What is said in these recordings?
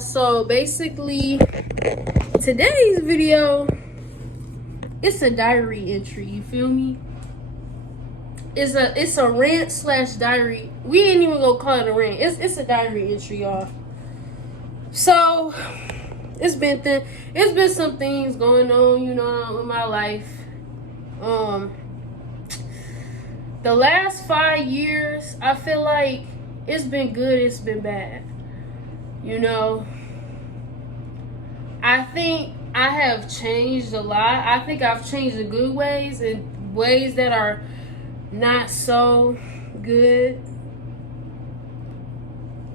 So basically today's video, it's a diary entry, you feel me? It's a rant slash diary. We ain't even gonna call it a rant. It's a diary entry, y'all. So it's been some things going on, you know, in my life. The last 5 years, I feel like it's been good, it's been bad. You know, I think I have changed a lot. I think I've changed in good ways and ways that are not so good.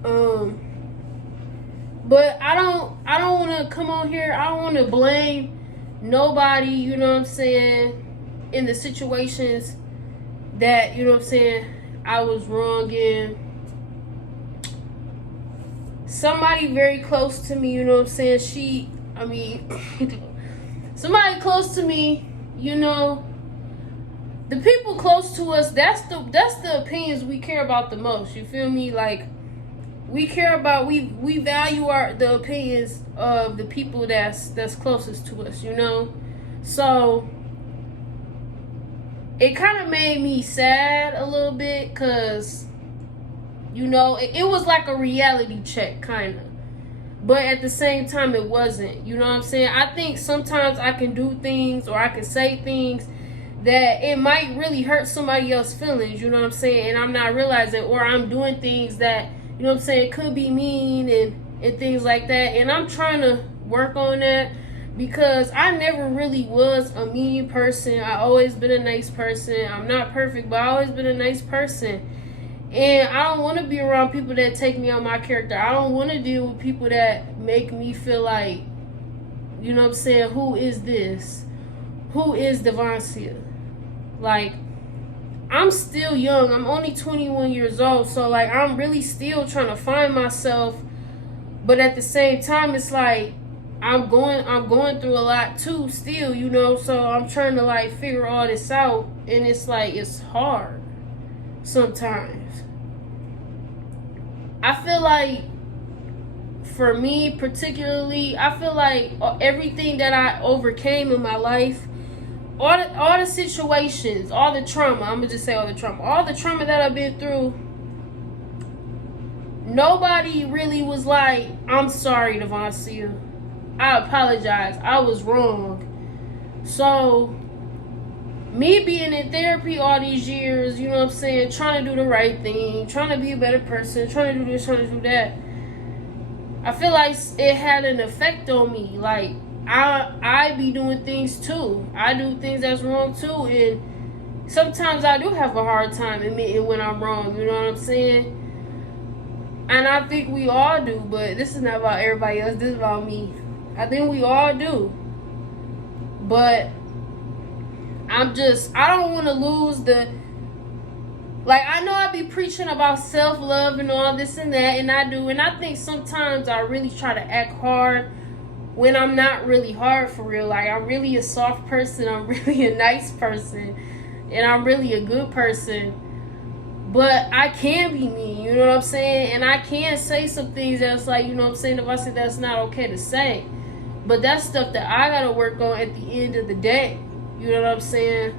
But I don't want to come on here. I don't want to blame nobody, you know what I'm saying, in the situations that, you know what I'm saying, I was wrong in. Somebody very close to me, you know what I'm saying, somebody close to me, you know, the people close to us, that's the opinions we care about the most, you feel me? Like, we care about, we value the opinions of the people that's closest to us, you know? So it kind of made me sad a little bit, because, you know, it was like a reality check, kind of. But at the same time, it wasn't. You know what I'm saying? I think sometimes I can do things or I can say things that it might really hurt somebody else's feelings, you know what I'm saying? And I'm not realizing, or I'm doing things that, you know what I'm saying, could be mean and things like that. And I'm trying to work on that, because I never really was a mean person. I always been a nice person. I'm not perfect, but I always been a nice person. And I don't want to be around people that take me on my character. I don't want to deal with people that make me feel like, you know what I'm saying, who is this? Who is Devoncia? Like, I'm still young. I'm only 21 years old. So, like, I'm really still trying to find myself. But at the same time, it's like, I'm going through a lot too still, you know, so I'm trying to like figure all this out, and it's like, it's hard sometimes. I feel like, for me particularly, I feel like everything that I overcame in my life, all the situations, all the trauma, I'm gonna just say all the trauma that I've been through, nobody really was like, I'm sorry, Devoncia, I apologize, I was wrong. So, me being in therapy all these years, you know what I'm saying, trying to do the right thing, trying to be a better person, trying to do this, trying to do that, I feel like it had an effect on me. Like, I be doing things too. I do things that's wrong too, and sometimes I do have a hard time admitting when I'm wrong, you know what I'm saying? And I think we all do, but this is not about everybody else, this is about me. I think we all do. But I don't want to lose like, I know I be preaching about self-love and all this and that, and I do, and I think sometimes I really try to act hard when I'm not really hard for real. Like, I'm really a soft person, I'm really a nice person, and I'm really a good person. But I can be mean, you know what I'm saying? And I can say some things that's like, you know what I'm saying, if I say that's not okay to say. But that's stuff that I gotta work on at the end of the day. You know what I'm saying?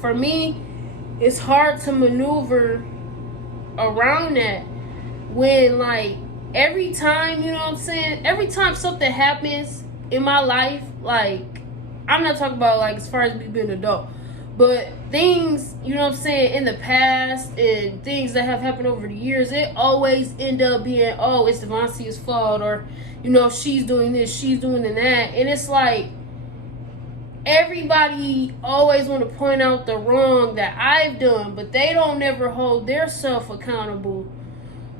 For me, it's hard to maneuver around that when, like, every time, you know what I'm saying, every time something happens in my life, like, I'm not talking about, like, as far as me being an adult, but things, you know what I'm saying, in the past and things that have happened over the years, it always end up being, oh, it's Devoncia's fault, or, you know, she's doing this, she's doing that. And it's like, everybody always want to point out the wrong that I've done, but they don't never hold their self accountable.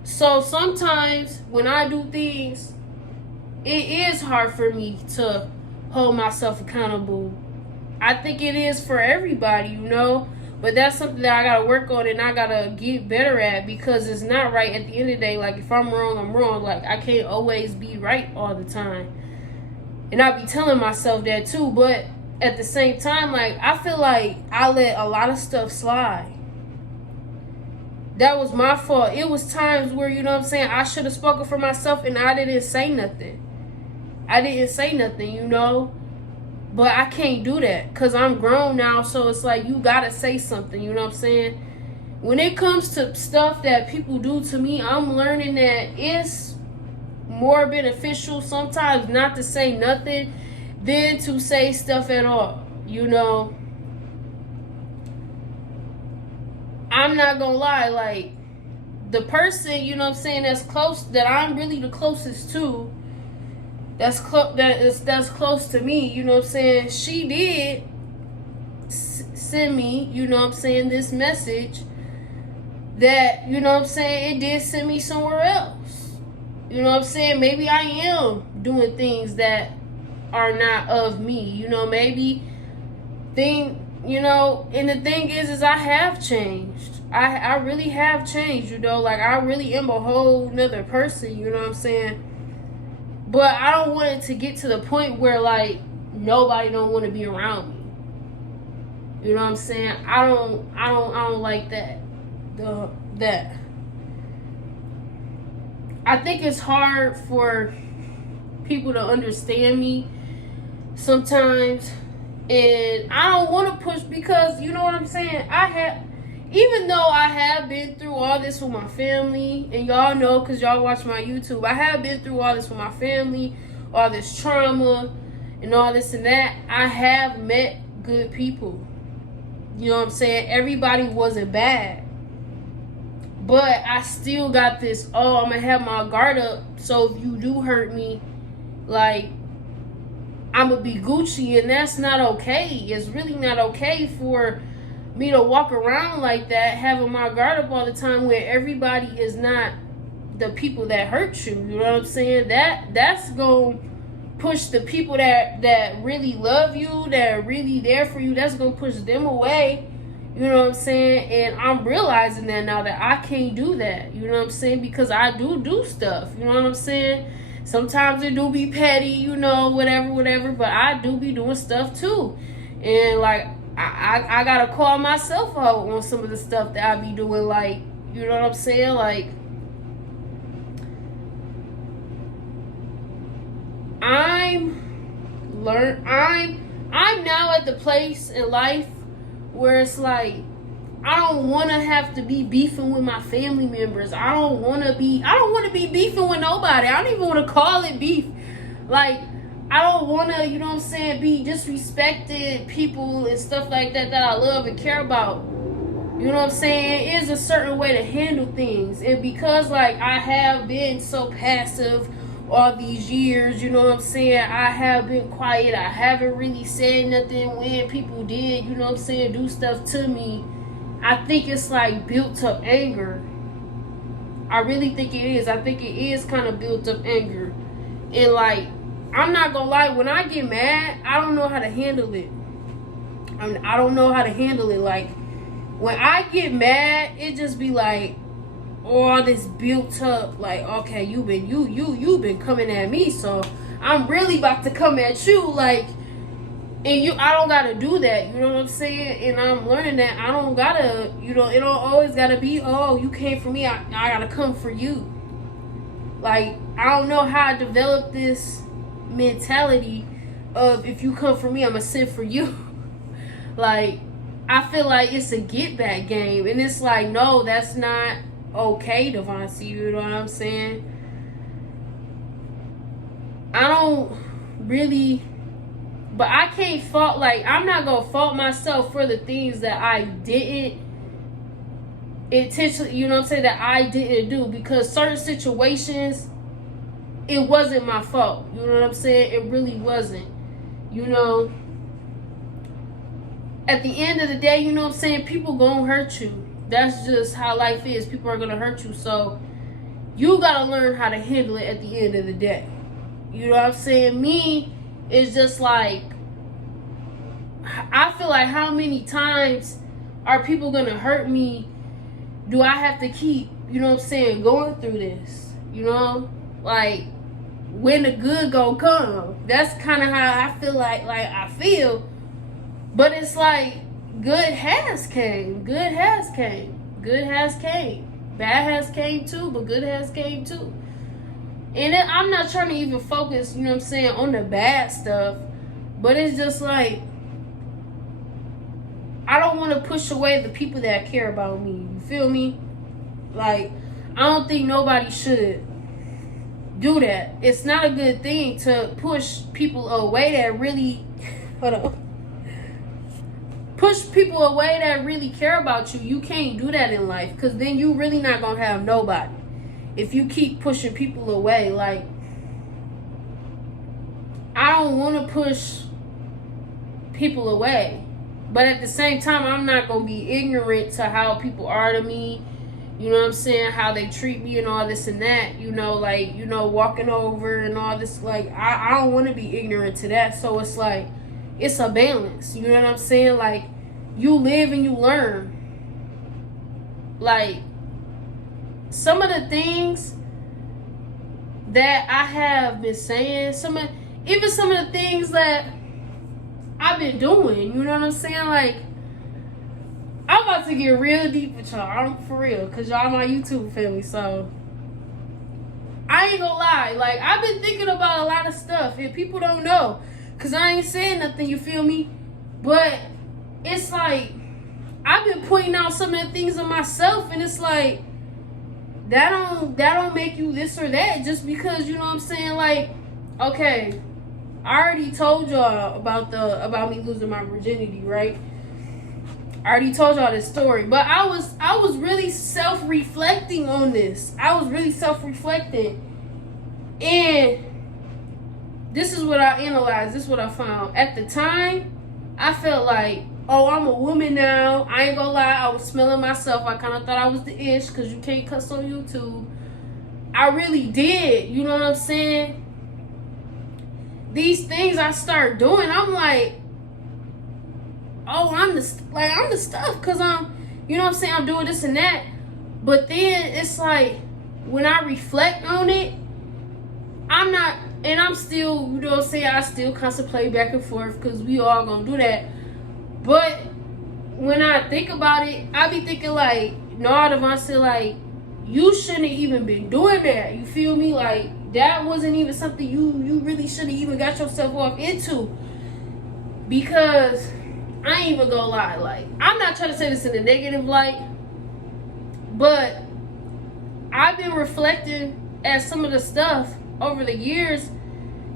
So sometimes when I do things, it is hard for me to hold myself accountable. I think it is for everybody, you know, but that's something that I gotta work on and I gotta get better at, because it's not right at the end of the day. Like, if I'm wrong, I'm wrong. Like, I can't always be right all the time, and I be telling myself that too. But at the same time, like, I feel like I let a lot of stuff slide. That was my fault. It was times where, you know what I'm saying, I should have spoken for myself and I didn't say nothing. You know? But I can't do that because I'm grown now. So it's like, you got to say something, you know what I'm saying? When it comes to stuff that people do to me, I'm learning that it's more beneficial sometimes not to say nothing than to say stuff at all, you know? I'm not gonna lie, like, the person, you know what I'm saying, that's close, that I'm really the closest to, that's close to me, you know what I'm saying, she did send me, you know what I'm saying, this message that, you know what I'm saying, it did send me somewhere else. You know what I'm saying? Maybe I am doing things that are not of me, you know, maybe you know, and the thing is I have changed. I really have changed, you know, like I really am a whole nother person, you know what I'm saying? But I don't want it to get to the point where like nobody don't want to be around me. You know what I'm saying? I don't like that. I think it's hard for people to understand me sometimes. And I don't want to push because, you know what I'm saying, even though I have been through all this with my family, and y'all know because y'all watch my YouTube, I have been through all this with my family, all this trauma, and all this and that. I have met good people. You know what I'm saying? Everybody wasn't bad. But I still got this, I'm going to have my guard up, so if you do hurt me, like, I'm going to be Gucci, and that's not okay. It's really not okay for me to walk around like that, having my guard up all the time when everybody is not the people that hurt you. You know what I'm saying? That's going to push the people that really love you, that are really there for you, that's going to push them away. You know what I'm saying? And I'm realizing that now that I can't do that. You know what I'm saying? Because I do stuff. You know what I'm saying? Sometimes it do be petty, you know, whatever, but I do be doing stuff too. And like, I gotta call myself out on some of the stuff that I be doing, like, you know what I'm saying? Like, I'm now at the place in life where it's like, I don't want to have to be beefing with my family members. I don't want to be beefing with nobody. I don't even want to call it beef. Like, I don't want to, you know what I'm saying, be disrespected people and stuff like that I love and care about. You know what I'm saying? It is a certain way to handle things. And because, like, I have been so passive all these years, you know what I'm saying, I have been quiet. I haven't really said nothing when people did, you know what I'm saying, do stuff to me. I think it's like built up anger. I really think it is. I think it is kind of built up anger. And like, I'm not gonna lie, when I get mad, I don't know how to handle it. I don't know how to handle it. Like, when I get mad, it just be like all this built up, like, okay, you've been coming at me, so I'm really about to come at you, like. And I don't gotta do that, you know what I'm saying? And I'm learning that I don't gotta, you know, it don't always gotta be, oh, you came for me, I gotta come for you. Like, I don't know how I developed this mentality of, if you come for me, I'm gonna send for you. Like, I feel like it's a get back game, and it's like, no, that's not okay, Devontae, you know what I'm saying? I don't really. But I can't fault, like, I'm not going to fault myself for the things that I didn't intentionally, you know what I'm saying, that I didn't do. Because certain situations, it wasn't my fault. You know what I'm saying? It really wasn't. You know, at the end of the day, you know what I'm saying, people going to hurt you. That's just how life is. People are going to hurt you. So, you got to learn how to handle it at the end of the day. You know what I'm saying? Me, it's just like, I feel like, how many times are people gonna hurt me? Do I have to keep, you know what I'm saying, going through this? You know, like, when the good gonna come? That's kind of how I feel like I feel. But it's like, good has came. good has came. Bad has came too, but good has came too. And then I'm not trying to even focus, you know what I'm saying, on the bad stuff. But it's just like, I don't want to push away the people that care about me. You feel me? Like, I don't think nobody should do that. It's not a good thing to push people away that really, hold on. Push people away that really care about you. You can't do that in life, because then you really not going to have nobody. If you keep pushing people away, like, I don't want to push people away. But at the same time, I'm not going to be ignorant to how people are to me. You know what I'm saying? How they treat me and all this and that. You know, like, you know, walking over and all this. Like, I don't want to be ignorant to that. So it's like, it's a balance. You know what I'm saying? Like, you live and you learn. Like, some of the things that I have been saying, even some of the things that I've been doing, you know what I'm saying? Like, I'm about to get real deep with y'all. I'm for real, because y'all my YouTube family, so I ain't gonna lie. Like, I've been thinking about a lot of stuff, and people don't know, because I ain't saying nothing, you feel me? But it's like, I've been pointing out some of the things of myself, and it's like, that don't make you this or that just because, you know what I'm saying? Like, okay, I already told y'all about me losing my virginity, right? I already told y'all this story, but I was really self-reflecting on this. I was really self-reflecting, and this is what I analyzed. This is what I found. At the time, I felt like, oh, I'm a woman now. I ain't gonna lie, I was smelling myself. I kind of thought I was the ish, because you can't cuss on YouTube. I really did. You know what I'm saying? These things I start doing, I'm like, oh, I'm the stuff, because you know what I'm saying, I'm doing this and that. But then it's like, when I reflect on it, I'm not, and I'm still, you know what I'm saying, I still contemplate back and forth, because we all gonna do that. But when I think about it, I be thinking like, no, Devontae, like, you shouldn't have even been doing that. You feel me? Like, that wasn't even something you really should have even got yourself off into. Because I ain't even gonna lie, like, I'm not trying to say this in a negative light, but I've been reflecting at some of the stuff over the years,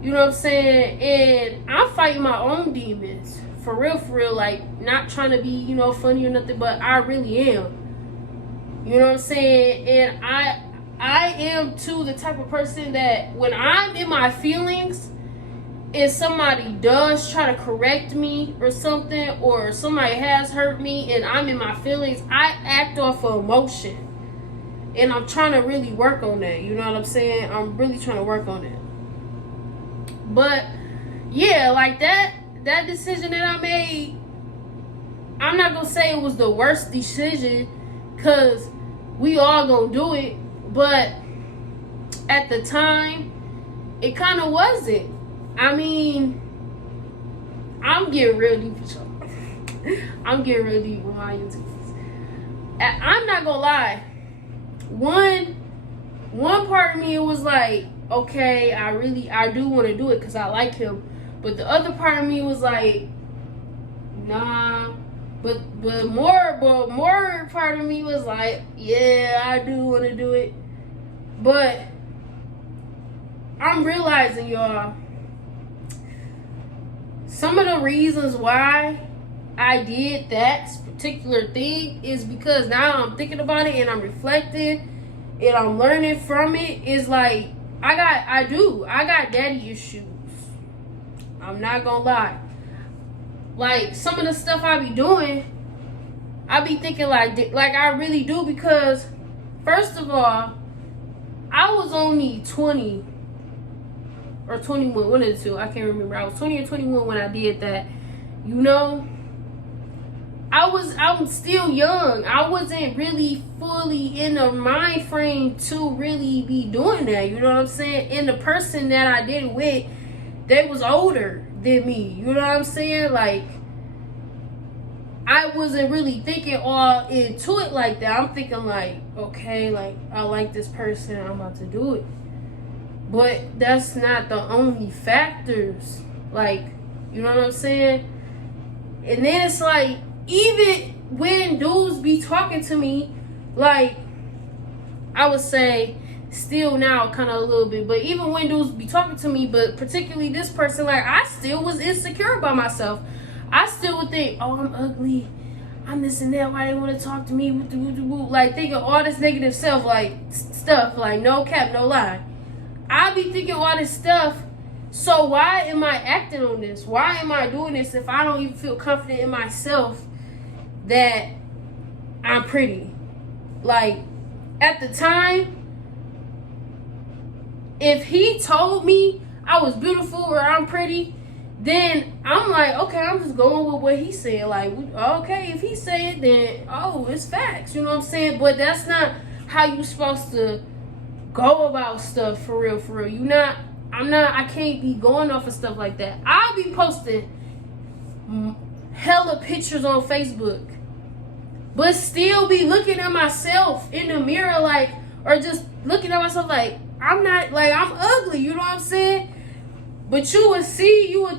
you know what I'm saying, and I'm fighting my own demons. For real, like, not trying to be, you know, funny or nothing, but I really am. You know what I'm saying? And I am, too, the type of person that when I'm in my feelings, if somebody does try to correct me or something, or somebody has hurt me and I'm in my feelings, I act off of emotion. And I'm trying to really work on that. You know what I'm saying? I'm really trying to work on it. But, yeah, like that decision that I made, I'm not going to say it was the worst decision, because we all going to do it. But at the time, it kind of wasn't. I mean, I'm getting real deep with y'all. I'm getting real deep with my YouTubers. I'm not gonna lie. One part of me, it was like, okay, I do want to do it because I like him. But the other part of me was like, nah. But more part of me was like, yeah, I do want to do it. But I'm realizing, y'all, some of the reasons why I did that particular thing is because now I'm thinking about it and I'm reflecting and I'm learning from it. Is like, I got daddy issues. I'm not gonna lie. Like, some of the stuff I be doing, I be thinking like I really do, because first of all, I was only 20 or 21, one of the two, I can't remember. I was 20 or 21 when I did that. You know, I'm still young. I wasn't really fully in the mind frame to really be doing that. You know what I'm saying? And the person that I did it with, they was older than me. You know what I'm saying? Like, I wasn't really thinking all into it like that. I'm thinking like, okay, like I like this person, I'm about to do it. But that's not the only factors. Like, you know what I'm saying? And then it's like, even when dudes be talking to me, like, I would say, still now kind of a little bit, but even when dudes be talking to me, but particularly this person, like, I still was insecure about myself. I still would think, oh, I'm ugly, I'm this and that, why they want to talk to me, like thinking all this negative stuff, like stuff, like no cap, no lie. I be thinking all this stuff. So why am I acting on this? Why am I doing this if I don't even feel confident in myself that I'm pretty? Like, at the time, if he told me I was beautiful or I'm pretty, then I'm like, okay, I'm just going with what he said. Like, okay, if he said it, then, oh, it's facts. You know what I'm saying? But that's not how you supposed to go about stuff, for real, for real. I can't be going off of stuff like that. I'll be posting hella pictures on Facebook, but still be looking at myself in the mirror, like, or just looking at myself like, I'm not, like, I'm ugly, you know what I'm saying? But you would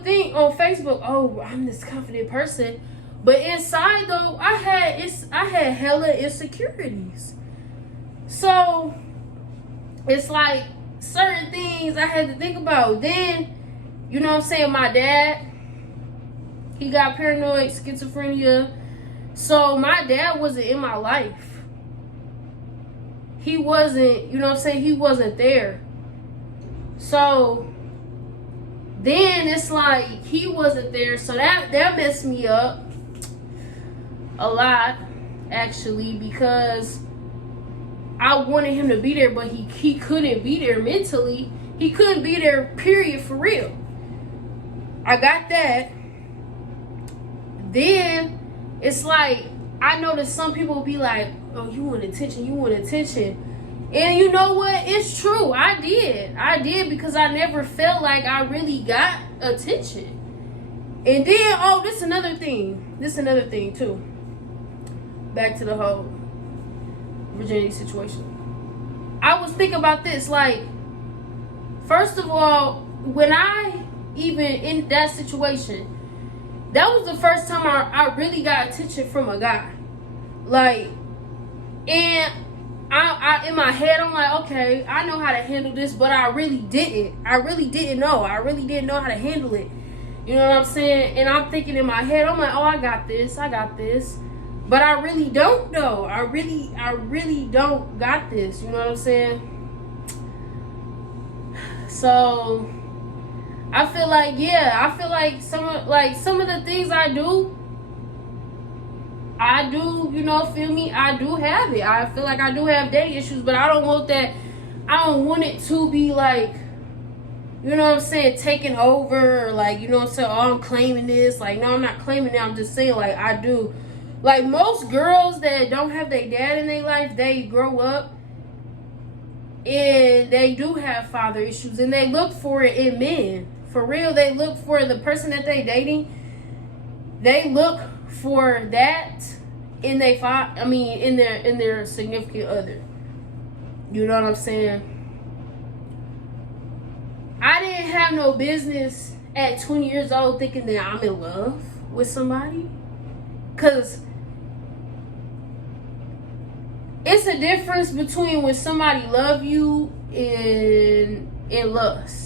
think on Facebook, oh, I'm this confident person. But inside though, I had hella insecurities. So it's like certain things I had to think about. Then, you know what I'm saying, my dad, he got paranoid schizophrenia. So my dad wasn't in my life. He wasn't, you know what I'm saying, he wasn't there. So then it's like he wasn't there, so that messed me up a lot, actually, because I wanted him to be there, but he couldn't be there mentally. He couldn't be there, period, for real. I got that. Then it's like, I noticed some people be like, oh, you want attention. And you know what? It's true. I did because I never felt like I really got attention. And then, oh, this another thing too. Back to the whole virginity situation. I was thinking about this, like, first of all, when I even in that situation, that was the first time I really got attention from a guy. Like, and I in my head, I'm like, okay, I know how to handle this, but I really didn't know how to handle it. You know what I'm saying? And I'm thinking in my head, I'm like, oh, I got this. But I really don't know. I really don't got this. You know what I'm saying? So I feel like some of the things I do, you know, feel me? I do have it. I feel like I do have dating issues, but I don't want that. I don't want it to be like, you know what I'm saying, taking over, or like, you know what I'm saying, oh, I'm claiming this. Like, no, I'm not claiming it. I'm just saying, like, I do. Like, most girls that don't have their dad in their life, they grow up and they do have father issues, and they look for it in men. For real, they look for the person that they dating. They look for that in their significant other. You know what I'm saying? I didn't have no business at 20 years old thinking that I'm in love with somebody, because it's a difference between when somebody love you and lust.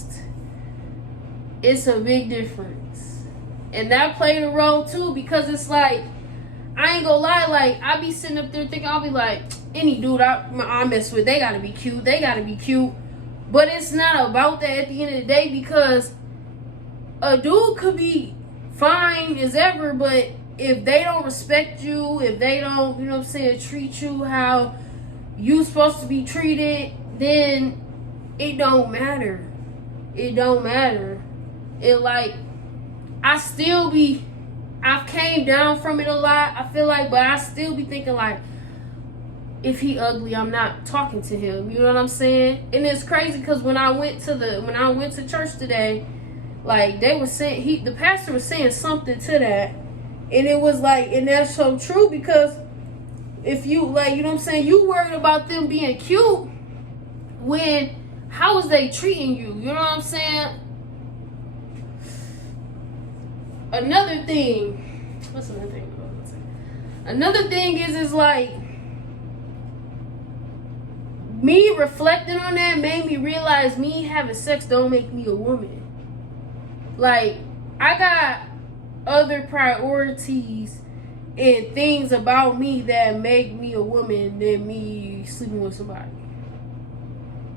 It's a big difference. And that played a role too, because it's like, I ain't gonna lie, like, I be sitting up there thinking, I'll be like, any dude I mess with, they gotta be cute. But it's not about that at the end of the day, because a dude could be fine as ever, but if they don't respect you, if they don't, you know what I'm saying, treat you how you supposed to be treated, then it don't matter. It like, I've came down from it a lot, I feel like, but I still be thinking like, if he ugly, I'm not talking to him. You know what I'm saying? And it's crazy because when I went to church today, like, they were saying, the pastor was saying something to that, And it was like, and that's so true, because if you, like, you know what I'm saying, you worried about them being cute when, how is they treating you? You know what I'm saying? Another thing, what's another thing? Another thing is like, me reflecting on that made me realize me having sex don't make me a woman. Like, I got other priorities and things about me that make me a woman than me sleeping with somebody.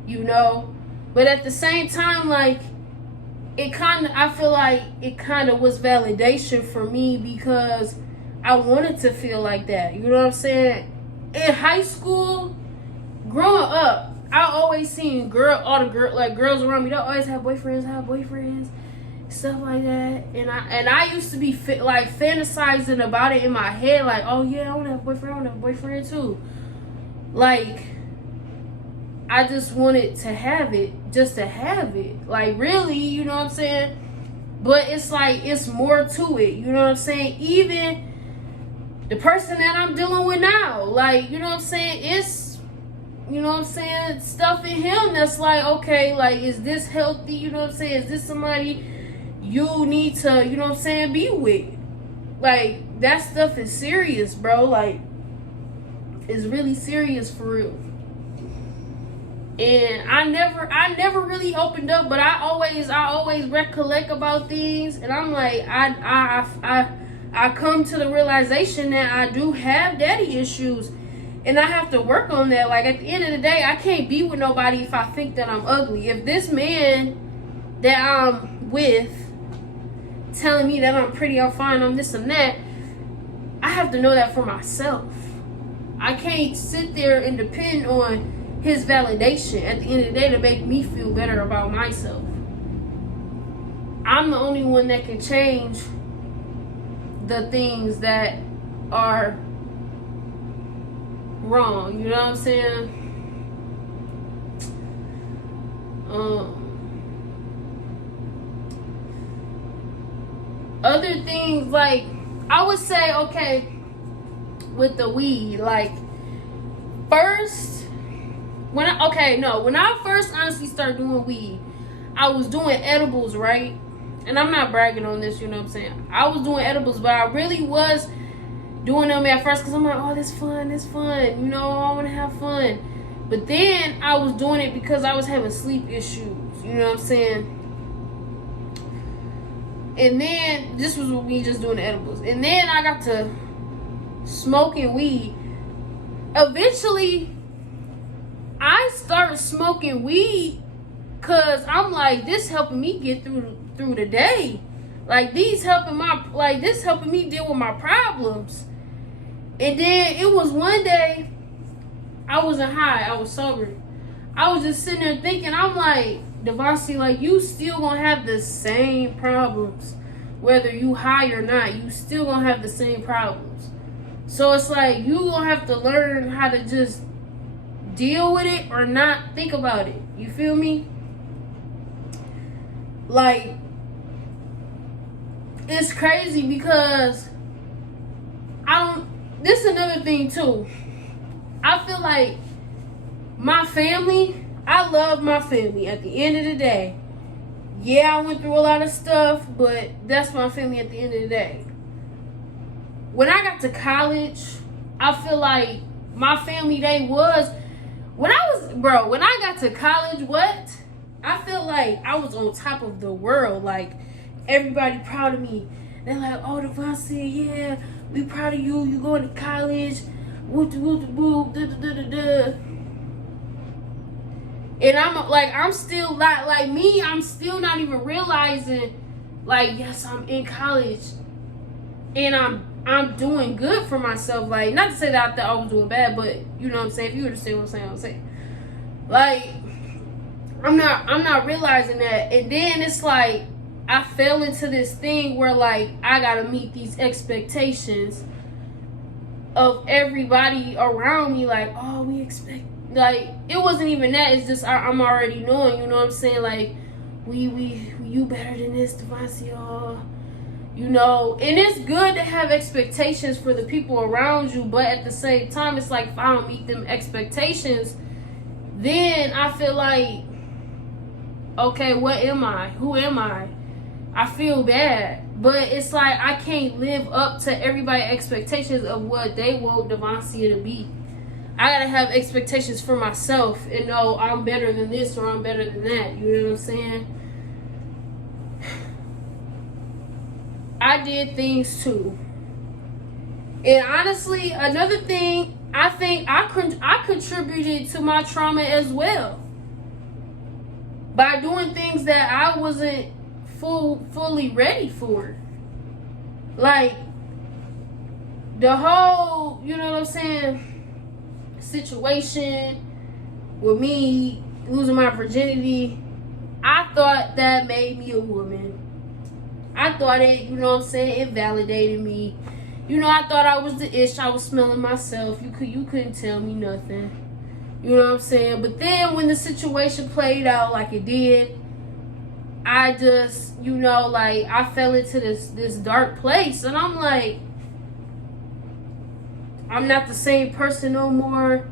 You know? But at the same time, like, I feel like it kind of was validation for me, because I wanted to feel like that. You know what I'm saying? In high school, growing up, I always seen all the girls around me, they always have boyfriends, stuff like that. And I used to be fantasizing about it in my head, like, oh yeah, I want to have a boyfriend too. Like, I just wanted to have it, just to have it. Like, really, you know what I'm saying? But it's like, it's more to it, you know what I'm saying? Even the person that I'm dealing with now, like, you know what I'm saying? It's, you know what I'm saying, stuff in him that's like, okay, like, is this healthy? You know what I'm saying? Is this somebody you need to, you know what I'm saying, be with? Like, that stuff is serious, bro. Like, it's really serious for real. And I never really opened up, but I always recollect about things, and I'm like, I come to the realization that I do have daddy issues, and I have to work on that. Like, at the end of the day, I can't be with nobody if I think that I'm ugly. If this man that I'm with telling me that I'm pretty, I'm fine, I'm this and that, I have to know that for myself. I can't sit there and depend on his validation at the end of the day to make me feel better about myself. I'm the only one that can change the things that are wrong. You know what I'm saying? Other things, like, I would say, okay, with the weed, like, when I first honestly started doing weed, I was doing edibles, right? And I'm not bragging on this, you know what I'm saying? I was doing edibles, but I really was doing them at first because I'm like, oh, this fun, you know, I want to have fun. But then I was doing it because I was having sleep issues, you know what I'm saying? And then, this was with me just doing the edibles. And then I got to smoking weed. Eventually, I started smoking weed because I'm like, this helping me get through the day. Like, this helping me deal with my problems. And then it was one day, I wasn't high, I was sober. I was just sitting there thinking, I'm like, Devontae, like, you still gonna have the same problems. Whether you high or not, you still gonna have the same problems. So it's like, you gonna have to learn how to just deal with it or not think about it. You feel me? Like, it's crazy because this is another thing too. I feel like my family, I love my family at the end of the day. Yeah, I went through a lot of stuff, but that's my family at the end of the day. When I got to college, I feel like my family, when I got to college, I felt like I was on top of the world. Like, everybody proud of me. They're like, oh, Devontae, yeah, we proud of you. You going to college. Whoop, whoop, whoop, da, da, da, da, da. And I'm still not, like me, I'm still not even realizing, like, yes, I'm in college. And I'm doing good for myself. Like, not to say that I thought I was doing bad, but you know what I'm saying? If you understand what I'm saying. Like, I'm not realizing that. And then it's like, I fell into this thing where, like, I gotta meet these expectations of everybody around me. Like, oh, we expect, like, it wasn't even that. It's just I'm already knowing, you know what I'm saying? Like, you better than this, Devontae. Oh, You know, and it's good to have expectations for the people around you, but at the same time, it's like if I don't meet them expectations, then I feel like, okay, what am I? Who am I? I feel bad. But it's like I can't live up to everybody's expectations of what they want Devancia to be. I gotta have expectations for myself and know I'm better than this or I'm better than that. You know what I'm saying? I did things too. And honestly, another thing, I think I contributed to my trauma as well. By doing things that I wasn't fully ready for. Like, the whole, you know what I'm saying, situation with me losing my virginity, I thought that made me a woman. I thought it, you know what I'm saying, it validated me. You know, I thought I was the ish. I was smelling myself. You couldn't tell me nothing. You know what I'm saying? But then when the situation played out like it did, I just, you know, like, I fell into this dark place. And I'm like, I'm not the same person no more.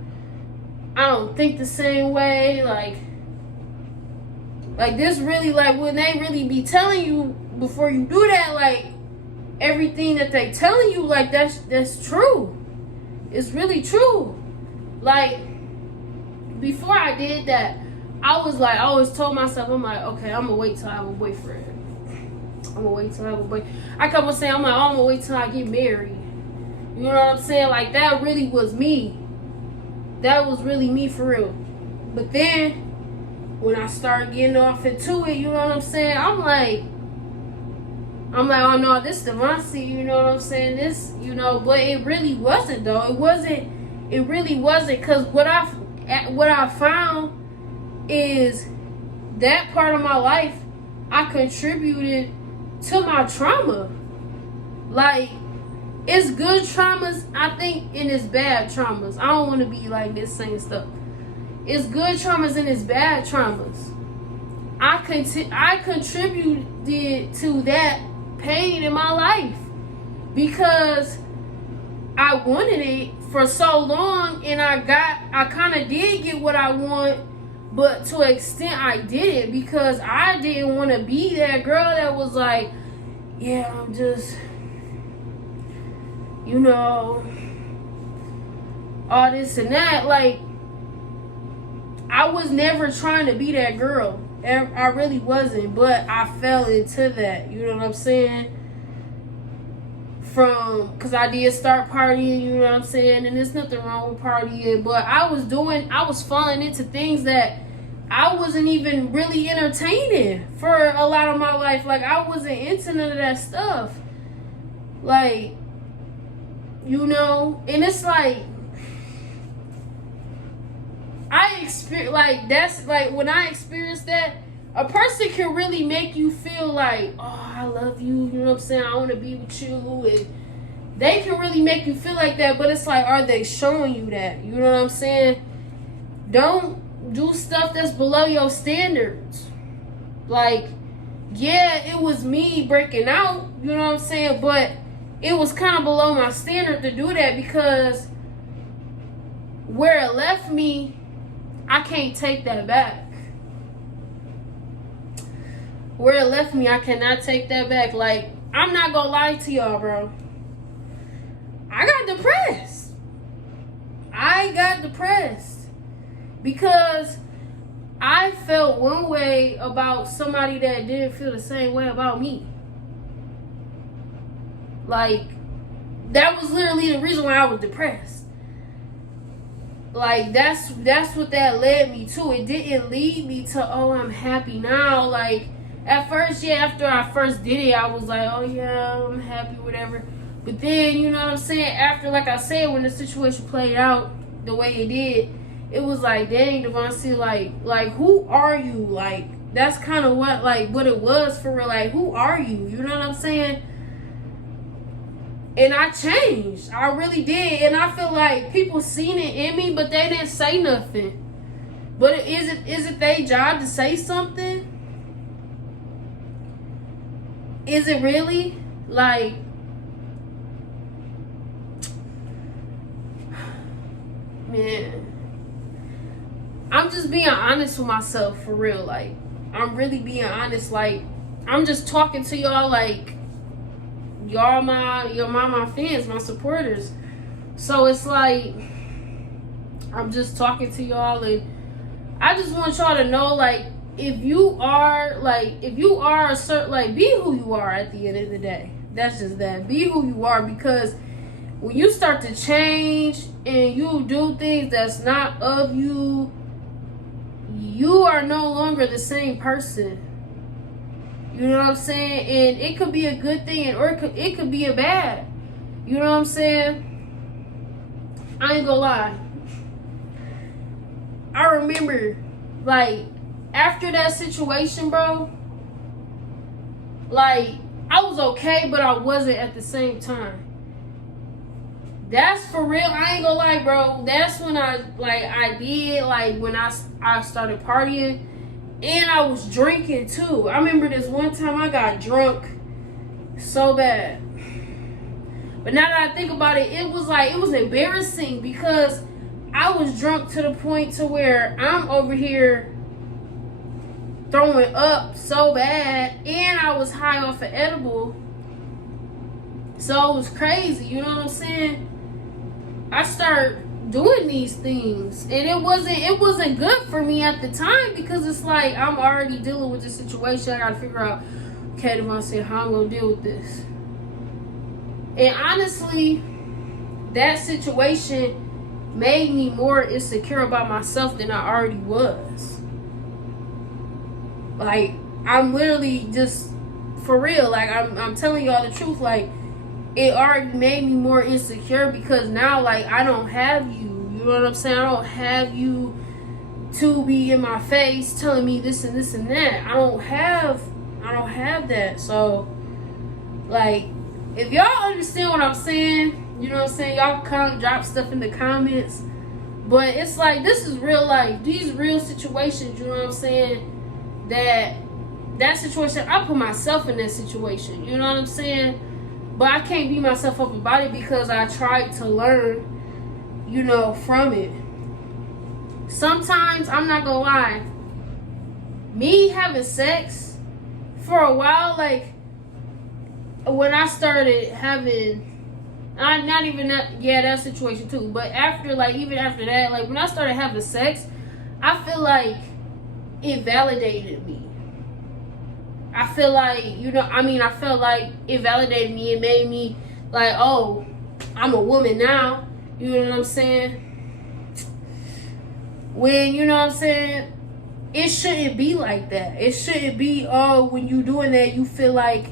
I don't think the same way. Like this really, like, when they really be telling you before you do that, like, everything that they telling you, like, that's true. It's really true. Like, before I did that, I was like, I always told myself, I'm like, okay, I'm gonna wait till I have a boyfriend. I'm gonna wait till I have a boyfriend. I kept on saying, I'm like, oh, I'm gonna wait till I get married. You know what I'm saying? Like, that really was me. That was really me for real. But then, when I started getting off into it, you know what I'm saying? I'm like, oh no, this is Devancia, you know what I'm saying? This, you know, but it really wasn't though. It really wasn't, because what I found is that part of my life, I contributed to my trauma. Like, it's good traumas, I think, and it's bad traumas. I don't want to be like this saying stuff. It's good traumas and it's bad traumas. I contributed to that pain in my life because I wanted it for so long, and I kind of did get what I want, but to an extent I did it because I didn't want to be that girl that was like, yeah, I'm just, you know, all this and that. Like, I was never trying to be that girl. I really wasn't, but I fell into that. You know what I'm saying? Because I did start partying, you know what I'm saying? And there's nothing wrong with partying, but I was falling into things that I wasn't even really entertaining for a lot of my life. Like, I wasn't into none of that stuff. Like, you know, and it's like, that's like, when I experienced that, a person can really make you feel like, oh, I love you, you know what I'm saying, I want to be with you, and they can really make you feel like that, but it's like, are they showing you that? You know what I'm saying? Don't do stuff that's below your standards. Like, yeah, it was me breaking out, you know what I'm saying, but it was kind of below my standard to do that because where it left me, I can't take that back. Where it left me, I cannot take that back. Like, I'm not gonna lie to y'all, bro. I got depressed. Because I felt one way about somebody that didn't feel the same way about me. Like, that was literally the reason why I was depressed. Like, that's what that led me to. It didn't lead me to, oh, I'm happy now. Like, at first, yeah, after I first did it, I was like, oh, yeah, I'm happy, whatever. But then, you know what I'm saying? After, like I said, when the situation played out the way it did, it was like, dang, Devancia, like, who are you? Like, that's kind of what it was for real. Like, who are you? You know what I'm saying? And I changed. I really did. And I feel like people seen it in me, but they didn't say nothing. But is it their job to say something? Is it really? Like, man, I'm just being honest with myself for real. Like, I'm really being honest. Like, I'm just talking to y'all like y'all my fans, my supporters. So it's like I'm just talking to y'all, and I just want y'all to know, like, if you are a certain, like, be who you are at the end of the day. That's just that. Be who you are, because when you start to change and you do things that's not of you, you are no longer the same person. You know what I'm saying? And it could be a good thing, or it could be a bad. You know what I'm saying? I ain't gonna lie. I remember, like, after that situation, bro, like, I was okay, but I wasn't at the same time. That's for real. I ain't gonna lie, bro. That's when when I started partying, and I was drinking too. I remember this one time I got drunk so bad. But now that I think about it, it was embarrassing, because I was drunk to the point to where I'm over here throwing up so bad, and I was high off an edible. So it was crazy, you know what I'm saying? I started doing these things, and it wasn't good for me at the time, because it's like I'm already dealing with this situation. I gotta figure out, okay, Devontae, how I'm gonna deal with this. And honestly, that situation made me more insecure about myself than I already was. Like, I'm literally just, for real, like, I'm telling y'all the truth, like, it already made me more insecure, because now, like, I don't have you. You know what I'm saying? I don't have you to be in my face telling me this and this and that. I don't have that. So, like, if y'all understand what I'm saying, you know what I'm saying, y'all can drop stuff in the comments. But it's like, this is real life. These real situations, you know what I'm saying? That situation, I put myself in that situation. You know what I'm saying? But I can't beat myself up about it, because I tried to learn, you know, from it. Sometimes, I'm not gonna lie, me having sex for a while, like, when I started having, not even that, yeah, that situation too, but after, like, even after that, like, when I started having sex, I feel like it validated me. I feel like, you know, I felt like it validated me. It made me like, oh, I'm a woman now. You know what I'm saying? When, you know what I'm saying, it shouldn't be like that. It shouldn't be, oh, when you doing that, you feel like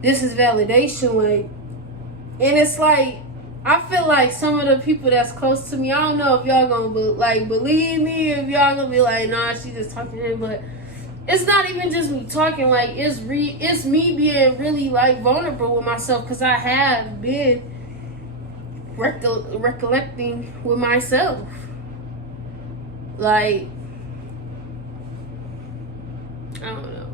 this is validation. Like, and it's like, I feel like some of the people that's close to me, I don't know if y'all gonna believe me, if y'all gonna be like, nah, she just talking to him, but it's not even just me talking, like, it's me being really, like, vulnerable with myself, because I have been recollecting with myself. Like, I don't know.